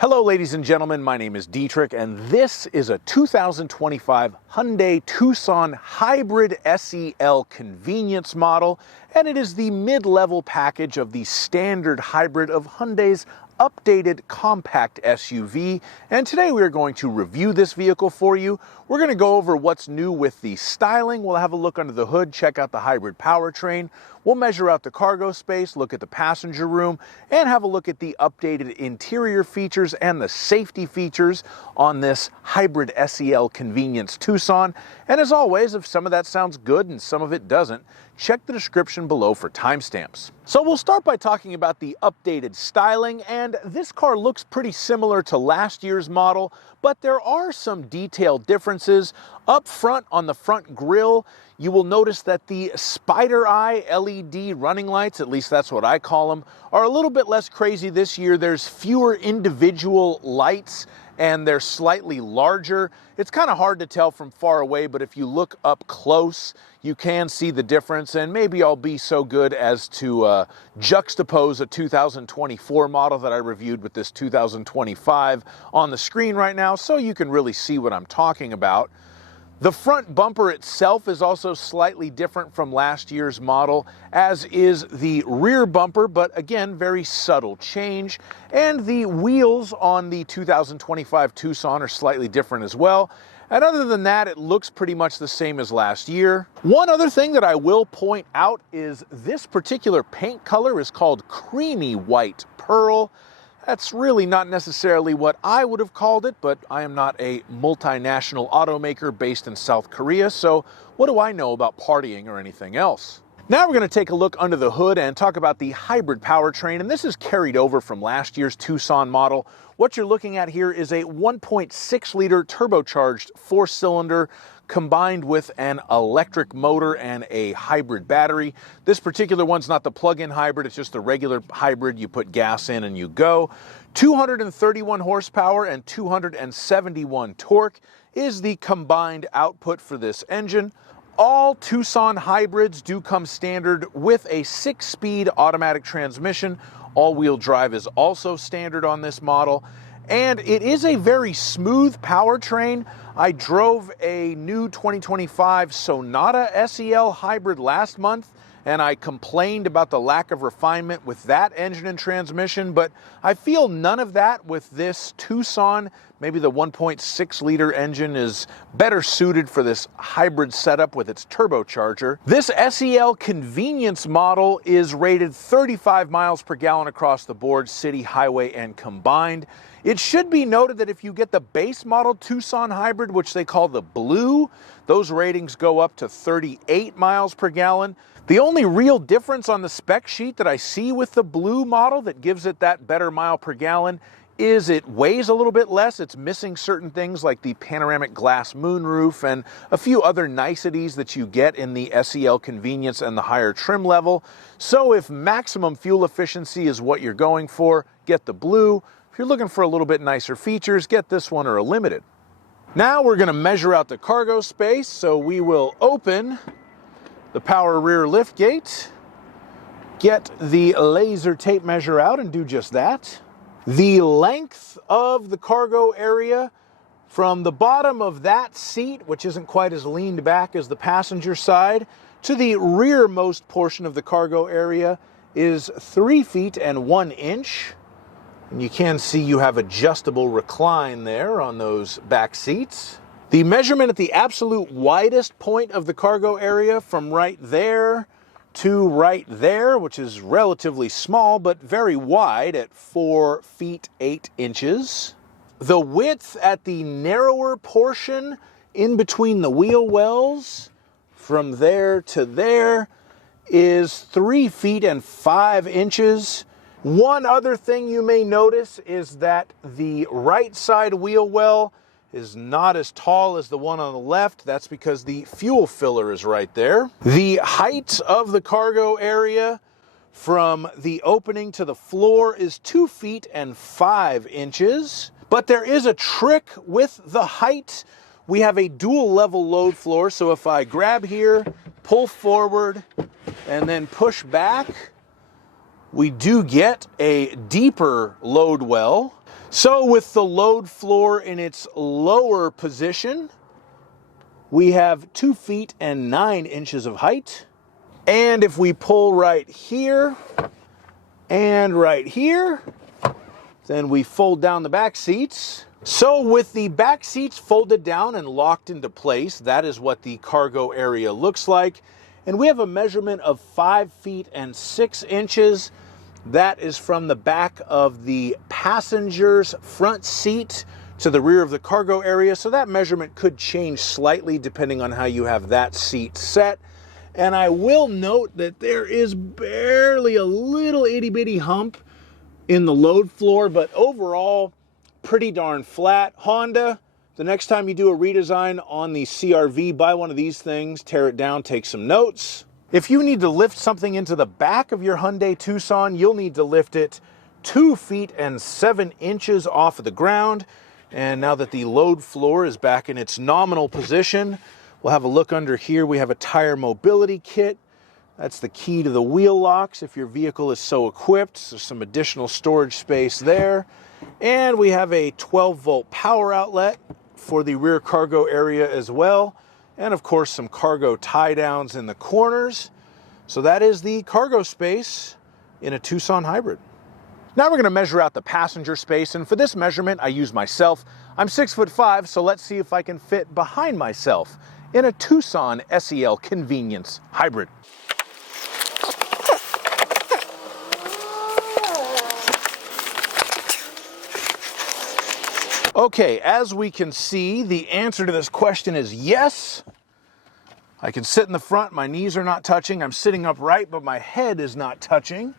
Hello ladies and gentlemen, my name is Dietrich and this is a 2025 Hyundai Tucson Hybrid SEL convenience model, and it is the mid-level package of the standard hybrid of Hyundai's updated compact SUV. And today we are going to review this vehicle for you. We're going to go over what's new with the styling. We'll have a look under the hood, check out the hybrid powertrain. We'll measure out the cargo space, look at the passenger room, and have a look at the updated interior features and the safety features on this hybrid SEL convenience Tucson. And as always, if some of that sounds good and some of it doesn't, check the description below for timestamps. So we'll start by talking about the updated styling, and this car looks pretty similar to last year's model, but there are some detailed differences. Up front on the front grille, you will notice that the spider eye LED running lights, at least that's what I call them, are a little bit less crazy this year. There's fewer individual lights and they're slightly larger. It's kind of hard to tell from far away, but if you look up close, you can see the difference, and maybe I'll be so good as to juxtapose a 2024 model that I reviewed with this 2025 on the screen right now so you can really see what I'm talking about. The front bumper itself is also slightly different from last year's model, as is the rear bumper, but again, very subtle change. And the wheels on the 2025 Tucson are slightly different as well. And other than that, it looks pretty much the same as last year. One other thing that I will point out is this particular paint color is called creamy white pearl. That's really not necessarily what I would have called it, but I am not a multinational automaker based in South Korea, so what do I know about partying or anything else? Now we're going to take a look under the hood and talk about the hybrid powertrain, and this is carried over from last year's Tucson model. What you're looking at here is a 1.6-liter turbocharged four-cylinder combined with an electric motor and a hybrid battery. This particular one's not the plug-in hybrid, it's just the regular hybrid. You put gas in and you go. 231 horsepower and 271 torque is the combined output for this engine. All Tucson hybrids do come standard with a 6-speed automatic transmission. All-wheel drive is also standard on this model. And it is a very smooth powertrain. I drove a new 2025 Sonata SEL hybrid last month, and I complained about the lack of refinement with that engine and transmission, but I feel none of that with this Tucson. Maybe the 1.6-liter engine is better suited for this hybrid setup with its turbocharger. This SEL convenience model is rated 35 miles per gallon across the board, city, highway, and combined. It should be noted that if you get the base model Tucson hybrid, which they call the Blue, those ratings go up to 38 miles per gallon. The only real difference on the spec sheet that I see with the Blue model that gives it that better mile per gallon is it weighs a little bit less. It's missing certain things like the panoramic glass moonroof and a few other niceties that you get in the SEL convenience and the higher trim level. So if maximum fuel efficiency is what you're going for, get the Blue. If you're looking for a little bit nicer features, get this one or a Limited. Now we're going to measure out the cargo space, so we will open the power rear lift gate, get the laser tape measure out and do just that. The length of the cargo area from the bottom of that seat, which isn't quite as leaned back as the passenger side, to the rearmost portion of the cargo area is 3 feet and 1 inch. And you can see you have adjustable recline there on those back seats. The measurement at the absolute widest point of the cargo area from right there to right there, which is relatively small but very wide at 4 feet 8 inches. The width at the narrower portion in between the wheel wells from there to there is 3 feet and 5 inches. One other thing you may notice is that the right side wheel well is not as tall as the one on the left. That's because the fuel filler is right there. The height of the cargo area from the opening to the floor is 2 feet and 5 inches. But there is a trick with the height. We have a dual level load floor, so if I grab here, pull forward, and then push back, we do get a deeper load well. So with the load floor in its lower position, we have 2 feet and 9 inches of height. And if we pull right here and right here, then we fold down the back seats. So with the back seats folded down and locked into place, that is what the cargo area looks like. And we have a measurement of 5 feet and 6 inches. That is from the back of the passenger's front seat to the rear of the cargo area. So that measurement could change slightly depending on how you have that seat set. And I will note that there is barely a little itty bitty hump in the load floor, but overall pretty darn flat. Honda, the next time you do a redesign on the CR-V, buy one of these things, tear it down, take some notes. If you need to lift something into the back of your Hyundai Tucson, you'll need to lift it 2 feet and 7 inches off of the ground. And now that the load floor is back in its nominal position, we'll have a look under here. We have a tire mobility kit. That's the key to the wheel locks if your vehicle is so equipped. There's some additional storage space there. And we have a 12-volt power outlet for the rear cargo area as well. And of course, some cargo tie downs in the corners. So that is the cargo space in a Tucson hybrid. Now we're going to measure out the passenger space, and for this measurement I use myself. I'm 6'5", so let's see if I can fit behind myself in a Tucson SEL convenience hybrid. Okay, as we can see, the answer to this question is yes. I can sit in the front, my knees are not touching. I'm sitting upright, but my head is not touching.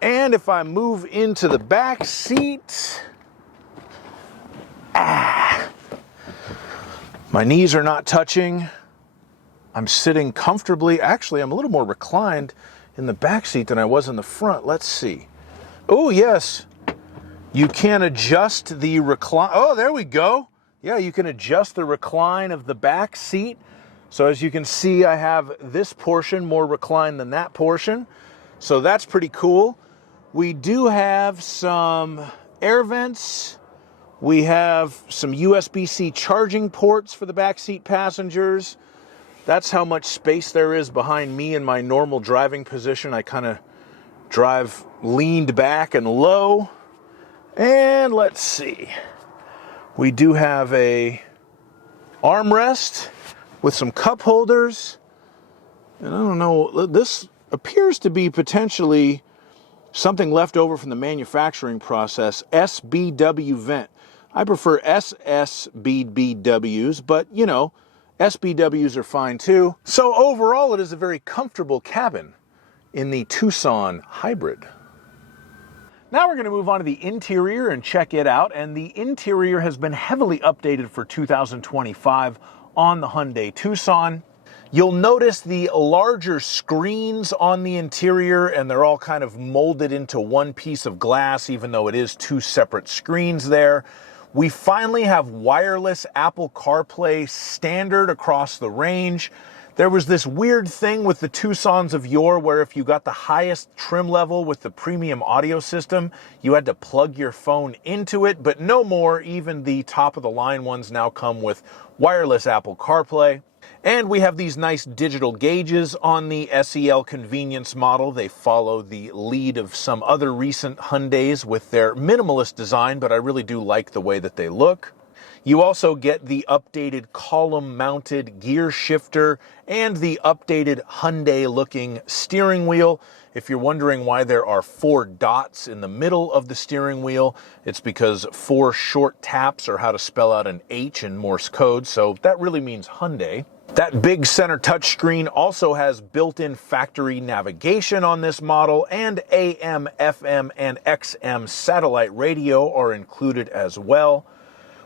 And if I move into the back seat, my knees are not touching. I'm sitting comfortably. Actually, I'm a little more reclined in the back seat than I was in the front. Let's see. Oh, yes. You can adjust the recline. Oh, there we go. Yeah, you can adjust the recline of the back seat. So as you can see, I have this portion more reclined than that portion. So that's pretty cool. We do have some air vents. We have some USB-C charging ports for the backseat passengers. That's how much space there is behind me in my normal driving position. I kind of drive leaned back and low. And let's see. We do have a armrest with some cup holders. And I don't know, this appears to be potentially something left over from the manufacturing process. SBW vent. I prefer SSBWs, but you know, SBWs are fine too. So overall, it is a very comfortable cabin in the Tucson hybrid. Now we're going to move on to the interior and check it out. And the interior has been heavily updated for 2025 on the Hyundai Tucson. You'll notice the larger screens on the interior, and they're all kind of molded into one piece of glass, even though it is 2 separate screens there. We finally have wireless Apple CarPlay standard across the range. There was this weird thing with the Tucsons of yore where if you got the highest trim level with the premium audio system, you had to plug your phone into it, but no more. Even the top of the line ones now come with wireless Apple CarPlay. And we have these nice digital gauges on the SEL convenience model. They follow the lead of some other recent Hyundais with their minimalist design, but I really do like the way that they look. You also get the updated column-mounted gear shifter and the updated Hyundai-looking steering wheel. If you're wondering why there are 4 dots in the middle of the steering wheel, it's because 4 short taps are how to spell out an H in Morse code, so that really means Hyundai. That big center touchscreen also has built-in factory navigation on this model, and AM, FM, and XM satellite radio are included as well.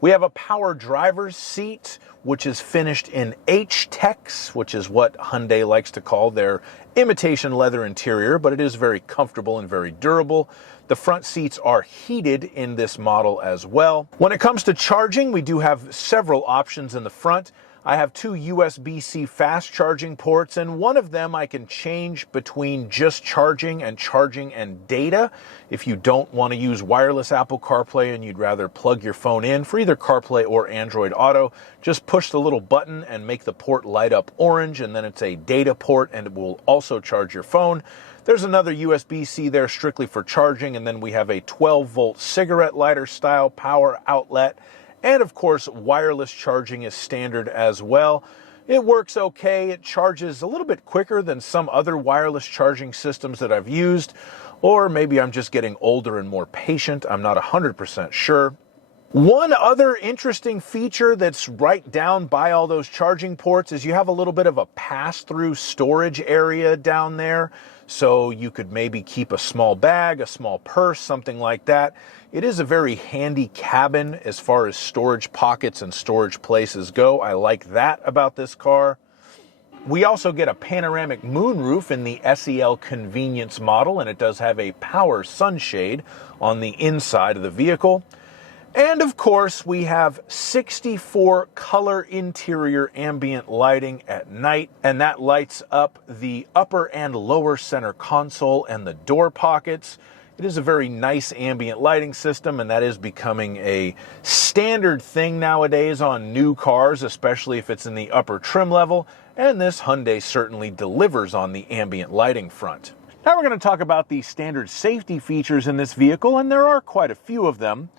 We have a power driver's seat, which is finished in H-Tex, which is what Hyundai likes to call their imitation leather interior, but it is very comfortable and very durable. The front seats are heated in this model as well. When it comes to charging, we do have several options in the front. I have two USB-C fast charging ports, and one of them I can change between just charging and data. If you don't want to use wireless Apple CarPlay and you'd rather plug your phone in for either CarPlay or Android Auto, just push the little button and make the port light up orange, and then it's a data port and it will also charge your phone. There's another USB-C there strictly for charging, and then we have a 12-volt cigarette lighter style power outlet. And of course, wireless charging is standard as well. It works okay. It charges a little bit quicker than some other wireless charging systems that I've used, or maybe I'm just getting older and more patient. I'm not 100% sure. One other interesting feature that's right down by all those charging ports is you have a little bit of a pass-through storage area down there. So you could maybe keep a small bag, a small purse, something like that. It is a very handy cabin as far as storage pockets and storage places go. I like that about this car. We also get a panoramic moonroof in the SEL convenience model, and it does have a power sunshade on the inside of the vehicle. And of course, we have 64 color interior ambient lighting at night, and that lights up the upper and lower center console and the door pockets. It is a very nice ambient lighting system, and that is becoming a standard thing nowadays on new cars, especially if it's in the upper trim level, and this Hyundai certainly delivers on the ambient lighting front. Now we're going to talk about the standard safety features in this vehicle, and there are quite a few of them.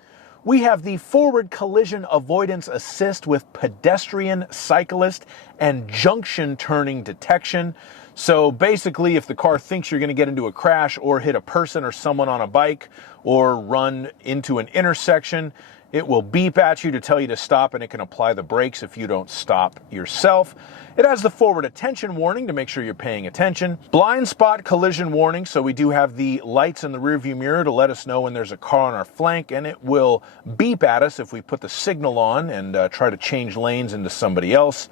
We have the forward collision avoidance assist with pedestrian, cyclist, and junction turning detection. So basically, if the car thinks you're going to get into a crash or hit a person or someone on a bike or run into an intersection, it will beep at you to tell you to stop, and it can apply the brakes if you don't stop yourself. It has the forward attention warning to make sure you're paying attention. Blind spot collision warning, so we do have the lights in the rearview mirror to let us know when there's a car on our flank, and it will beep at us if we put the signal on and try to change lanes into somebody else.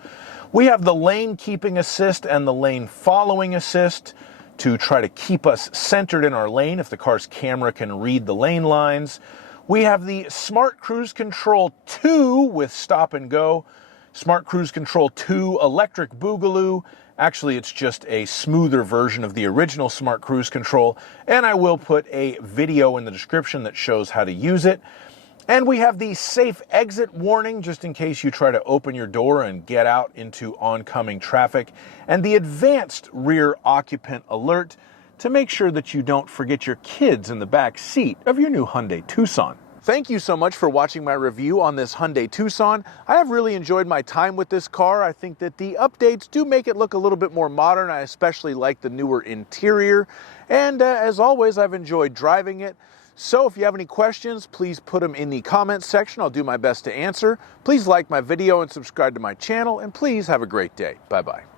We have the lane keeping assist and the lane following assist to try to keep us centered in our lane if the car's camera can read the lane lines. We have the Smart Cruise Control 2 with Stop and Go. Smart Cruise Control 2 Electric Boogaloo. Actually, it's just a smoother version of the original Smart Cruise Control, and I will put a video in the description that shows how to use it. And we have the Safe Exit warning, just in case you try to open your door and get out into oncoming traffic, and the Advanced Rear Occupant Alert to make sure that you don't forget your kids in the back seat of your new Hyundai Tucson. Thank you so much for watching my review on this Hyundai Tucson. I have really enjoyed my time with this car. I think that the updates do make it look a little bit more modern. I especially like the newer interior. And as always, I've enjoyed driving it. So if you have any questions, please put them in the comments section. I'll do my best to answer. Please like my video and subscribe to my channel. And please have a great day. Bye-bye.